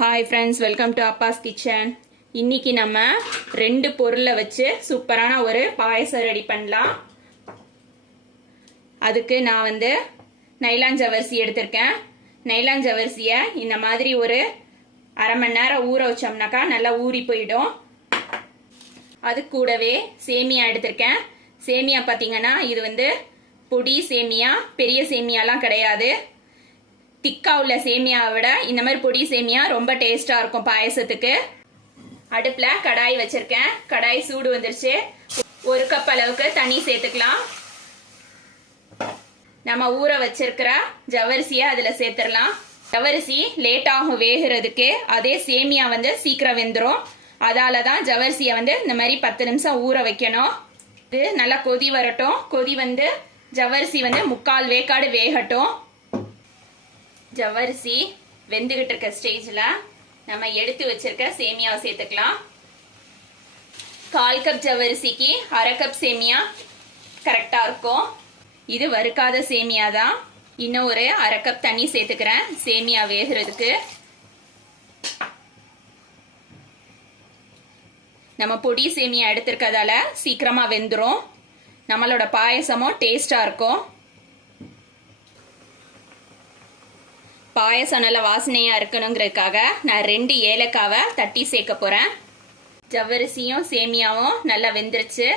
Hi friends welcome to Abbas kitchen இன்னைக்கு நம்ம ரெண்டு பொருளை வச்சு சூப்பரான ஒரு பாயசம் ரெடி பண்ணலாம். அதுக்கு நான் வந்து நைலான் ஜவரிசி எடுத்திருக்கேன். நைலான் ஜவரிசியை இந்த மாதிரி ஒரு அரை மணி நேரம் ஊற வச்சோம்னாக்கா நல்லா ஊறி போயிடும். அது கூடவே சேமியா எடுத்திருக்கேன். சேமியா பார்த்தீங்கன்னா இது வந்து பொடி சேமியா பெரிய சேமியாலாம் கிடையாது. திக்கா உள்ள சேமியாவை விட இந்த மாதிரி பொடி சேமியா ரொம்ப டேஸ்டா இருக்கும் பாயசத்துக்கு. அடுப்புல கடாய் வச்சிருக்கேன். கடாய் சூடு வந்துருச்சு. ஒரு கப் அளவுக்கு தண்ணி சேர்த்துக்கலாம். நம்ம ஊற வச்சிருக்கிற ஜவரிசியை அதுல சேர்த்துடலாம். ஜவரிசி லேட் ஆகும் வேகிறதுக்கு. அதே சேமியா வந்து சீக்கிரம் வெந்துடும் அதால தான் ஜவரிசியை வந்து இந்த மாதிரி பத்து நிமிஷம் ஊற வைக்கணும். இது நல்லா கொதி வரட்டும். கொதி வந்து ஜவரிசி வந்து முக்கால் வேக்காடு வேகட்டும். ஜவ்வரிசி வெந்துகிட்டு இருக்க ஸ்டேஜில் நம்ம எடுத்து வச்சிருக்க சேமியாவை சேர்த்துக்கலாம். கால் கப் ஜவ்வரிசிக்கு அரை கப் சேமியா கரெக்டாக இருக்கும். இது வறுக்காத சேமியா தான் இன்னும் ஒரு அரை கப் தண்ணி சேர்த்துக்கிறேன். சேமியா வேகிறதுக்கு. நம்ம பொடி சேமியா எடுத்திருக்கதால சீக்கிரமா வெந்துடும் நம்மளோட பாயசமும் டேஸ்டா இருக்கும். பாயசம் நல்ல வாசனையாக இருக்கணுங்கிறதுக்காக நான் ரெண்டு ஏலக்காவை தட்டி சேர்க்க போகிறேன் ஜவ்வரிசியும் சேமியாவும் நல்லா வெந்துருச்சு.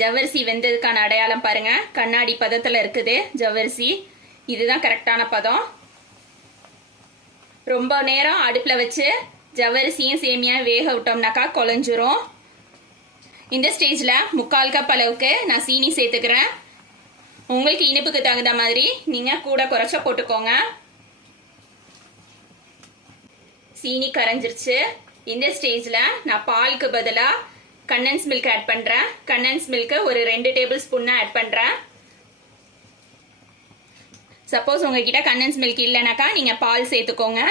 ஜவ்வரிசி வெந்ததுக்கான அடையாளம் பாருங்கள் கண்ணாடி பதத்தில் இருக்குது ஜவ்வரிசி. இதுதான் கரெக்டான பதம். ரொம்ப நேரம் அடுப்பில் வச்சு ஜவ்வரிசியும் சேமியாக வேக விட்டோம்னாக்கா குழஞ்சிரும் இந்த ஸ்டேஜில் முக்கால் கப் அளவுக்கு நான் சீனி சேர்த்துக்கிறேன். உங்களுக்கு இனிப்புக்கு தகுந்த மாதிரி நீங்கள் கூட குறைச்ச போட்டுக்கோங்க. சீனி கரைஞ்சிருச்சு. இந்த ஸ்டேஜில் நான் பாலுக்கு பதிலாக கண்டன்ஸ் மில்க் ஆட் பண்ணுறேன் கண்டன்ஸ் மில்க்கு ஒரு ரெண்டு டேபிள் ஸ்பூன் ஆட் பண்ணுறேன் சப்போஸ் உங்ககிட்ட கண்டன்ஸ் மில்க் இல்லைனாக்கா நீங்கள் பால் சேர்த்துக்கோங்க.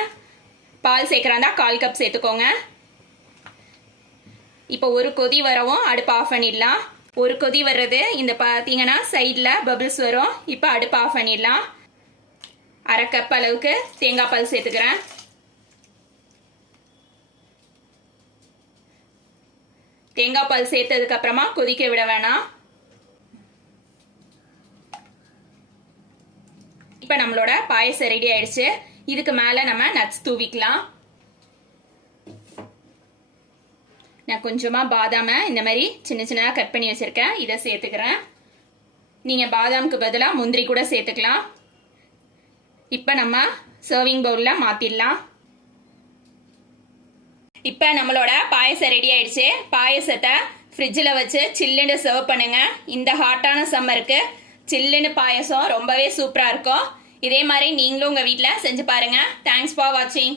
பால் சேர்க்குறாந்தா கால் கப் சேர்த்துக்கோங்க. இப்போ ஒரு கொதி வரவும் அடுப்பு ஆஃப் பண்ணிடலாம். ஒரு கொதி வர்றது இந்த பார்த்தீங்கன்னா சைடில் பபிள்ஸ் வரும். இப்போ அடுப்பு ஆஃப் பண்ணிடலாம். அரை கப் அளவுக்கு தேங்காய் பால் சேர்த்துக்கிறேன். தேங்காய் பால் சேர்த்ததுக்கு அப்புறமா கொதிக்க விட வேணாம். இப்போ நம்மளோட பாயசம் ரெடி ஆயிடுச்சு. இதுக்கு மேலே நம்ம நட்ஸ் தூவிக்கலாம். நான் கொஞ்சமாக பாதாமை இந்த மாதிரி சின்ன சின்னதாக கட் பண்ணி வச்சுருக்கேன். இதை சேர்த்துக்கிறேன். நீங்கள் பாதாமுக்கு பதிலாக முந்திரி கூட சேர்த்துக்கலாம். இப்போ நம்ம சர்விங் பவுலில் மாற்றிடலாம் இப்போ நம்மளோட பாயசம் ரெடி ஆயிடுச்சு. பாயசத்தை ஃப்ரிட்ஜில் வச்சு சில்லுன்னு சர்வ் பண்ணுங்க. இந்த ஹாட்டான சம்மருக்கு சில்லுன்னு பாயசம் ரொம்பவே சூப்பராக இருக்கும். இதே மாதிரி நீங்களும் உங்கள் வீட்டில் செஞ்சு பாருங்கள் தேங்க்ஸ் ஃபார் வாட்சிங்